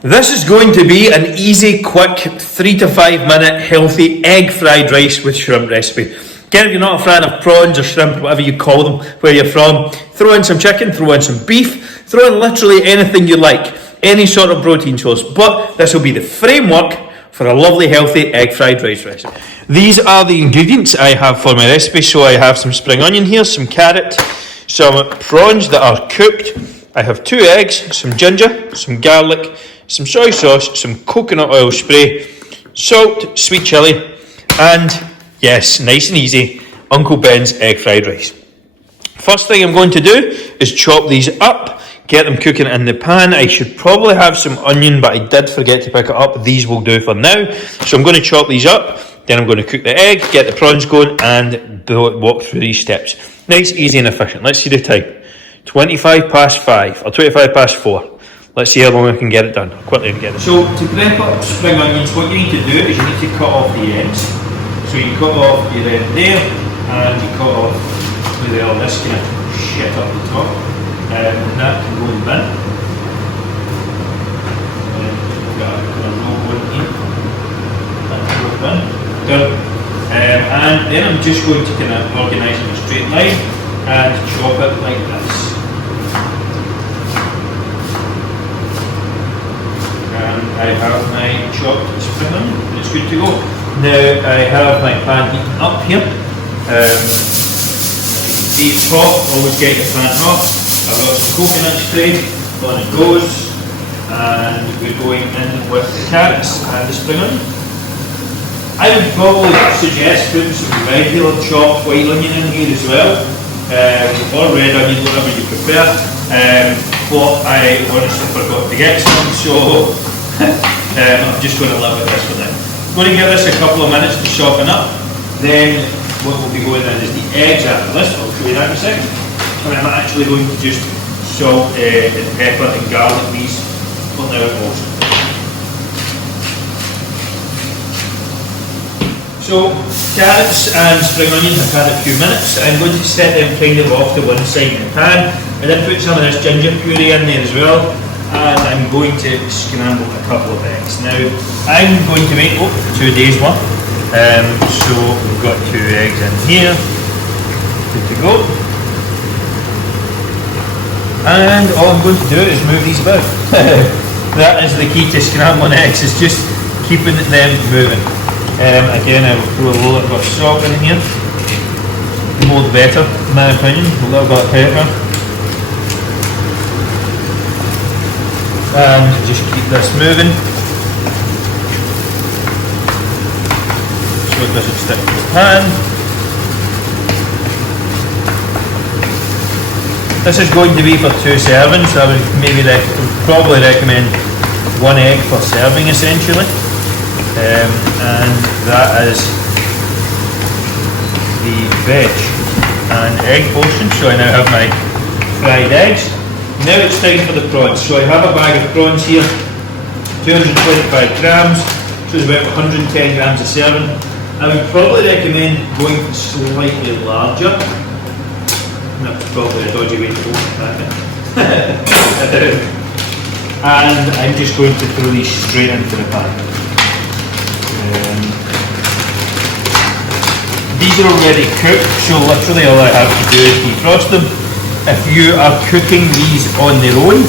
This is going to be an easy, quick, 3 to 5 minute healthy egg fried rice with shrimp recipe. Again, if you're not a fan of prawns or shrimp, whatever you call them, where you're from, throw in some chicken, throw in some beef, throw in literally anything you like, any sort of protein source. But this will be the framework for a lovely, healthy egg fried rice recipe. These are the ingredients I have for my recipe. So I have some spring onion here, some carrot, some prawns that are cooked. I have 2 eggs, some ginger, some garlic, some soy sauce, some coconut oil spray, salt, sweet chilli, and yes, nice and easy, Uncle Ben's egg fried rice. First thing I'm going to do is chop these up, get them cooking in the pan. I should probably have some onion, but I did forget to pick it up. These will do for now. So I'm going to chop these up, then I'm going to cook the egg, get the prawns going, and walk through these steps. Nice, easy and efficient. Let's see the time. 25 past 5, or 25 past 4. Let's see how long I can get it done. I'll quickly get it. So to prep up spring onions, what you need to do is you need to cut off the ends. So you cut off your end there, and you cut off with all this kind of shit up the top. And that can go in the bin. And we've got a roll one here. That can go in the bin. Done. And then I'm just going to kind of organise in a straight line and chop it like this. I have my chopped spring onion, it's good to go. Now I have my pan heating up here. See it's hot, always get your pan hot. I've got some coconut spray, on it goes, and we're going in with the carrots and the spring onion. I would probably suggest putting some regular chopped white onion in here as well, or red onion, whatever you prefer. But I honestly forgot to get some, so I'm just going to live with this for now. I'm going to give this a couple of minutes to soften up. Then what will be going in is the eggs after this. I'll show you that in a second. And I'm actually going to just salt and pepper and garlic these for now also. So carrots and spring onion have had a few minutes. I'm going to set them kind of off to one side in the pan. I did put some of this ginger puree in there as well. And I'm going to scramble a couple of eggs. Now, I'm going to make 2 days worth. So we've got 2 eggs in here. Good to go. And all I'm going to do is move these about. That is the key to scrambling eggs, is just keeping them moving. Again, I will throw a little bit of salt in here. The more the better, in my opinion. A little bit of pepper. And just keep this moving so it doesn't stick to the pan. This is going to be for 2 servings, so I would probably recommend 1 egg per serving essentially. And that is the veg and egg portion. So I now have my fried eggs. Now it's time for the prawns. So I have a bag of prawns here, 225 grams, so it's about 110 grams a serving. I would probably recommend going slightly larger. That's probably a dodgy way to go back in. And I'm just going to throw these straight into the pan. These are already cooked, so literally all I have to do is defrost them. If you are cooking these on their own,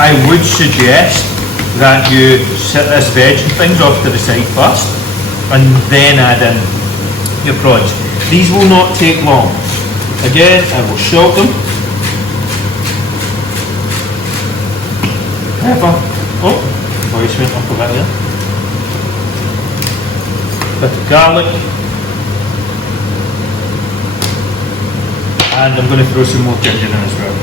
I would suggest that you set this veg and things off to the side first and then add in your prawns. These will not take long. Again, I will salt them. Pepper. Oh, voice went up a bit there. Bit of garlic. And I'm going to throw some more ginger in as well.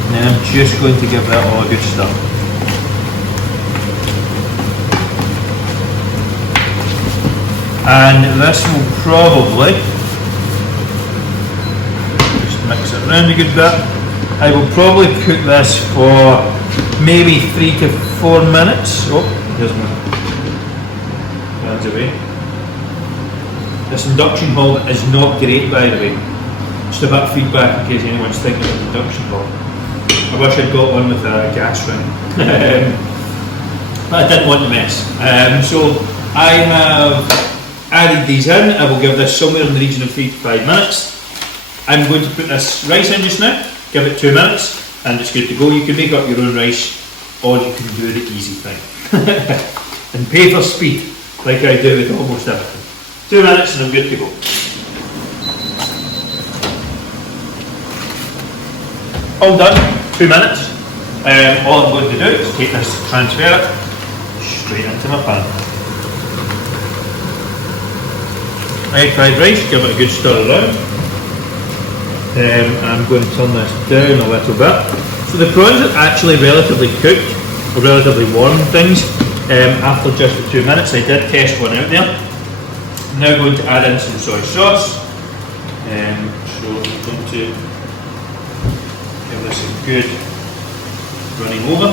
And then I'm just going to give that all a good stir. And this will probably, just mix it around a good bit, I will probably cook this for maybe 3 to 4 minutes. Oh, there's my hands away. This induction hob is not great, by the way. Just a bit of feedback in case anyone's thinking of induction hob. I wish I'd got one with a gas ring. But I didn't want to mess. So I have added these in. I will give this somewhere in the region of 3 to 5 minutes. I'm going to put this rice in just now, give it 2 minutes, and it's good to go. You can make up your own rice, or you can do the easy thing. And pay for speed, like I do with almost everything. 2 minutes and I'm good to go. All done, 2 minutes. All I'm going to do is take this, transfer it straight into my pan. Egg fried rice, give it a good stir around. I'm going to turn this down a little bit. So the prawns are actually relatively cooked, or relatively warm things. After just the 2 minutes, I did test one out there. I'm now going to add in some soy sauce. So I'm going to give this a good running over.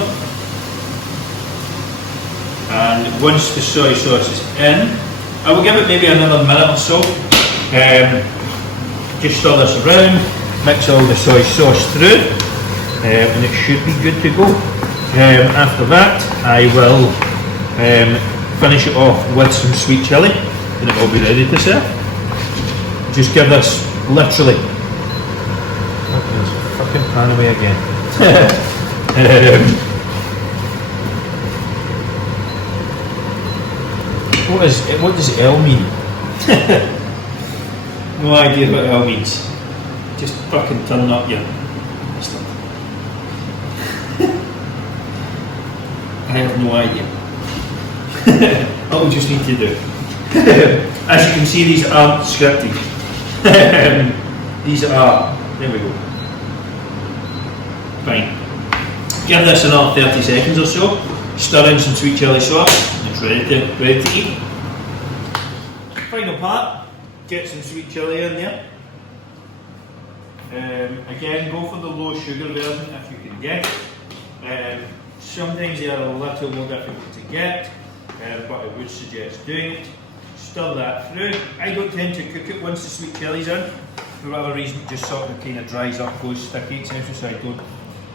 And once the soy sauce is in, I will give it maybe another minute or so. Just stir this around, mix all the soy sauce through, and it should be good to go. After that, I will finish it off with some sweet chilli, and it will be ready to serve. Just give this literally. Fucking pan away again. What does L mean? No idea what L means. Just fucking turn up your stuff. I have no idea. What we just need to do. As you can see, these aren't scripted. These are, there we go. Fine. Give this another 30 seconds or so. Stir in some sweet chilli sauce. It's ready to eat. Final part. Get some sweet chilli in there. Again, go for the low sugar version if you can get it. Sometimes they are a little more difficult to get, but I would suggest doing it. Stir that through. I don't tend to cook it once the sweet chilli's in. For whatever reason, it just sort of kind of dries up, goes sticky, etc. So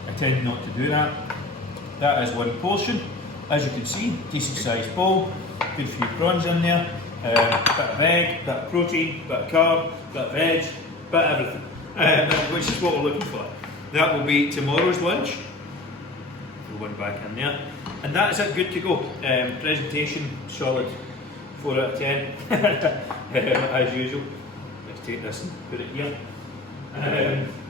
I tend not to do that. That is one portion. As you can see, decent sized bowl, good few prawns in there, bit of egg, bit of protein, bit of carb, bit of veg, bit of everything, which is what we're looking for. That will be tomorrow's lunch. Throw one back in there, and that is it, good to go. Presentation solid, 4 out of 10, as usual. Let's take this and put it here.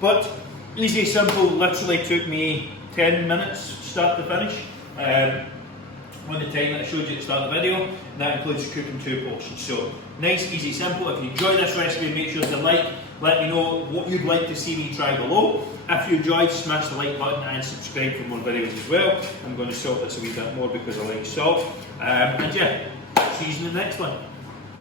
But easy, simple, literally took me 10 minutes start to finish. On the time that I showed you at the start of the video, and that includes cooking 2 portions. So nice, easy, simple. If you enjoy this recipe, make sure to like. Let me know what you'd like to see me try below. If you enjoyed, smash the like button and subscribe for more videos as well. I'm going to salt this a wee bit more because I like salt. And yeah, see you in the next one.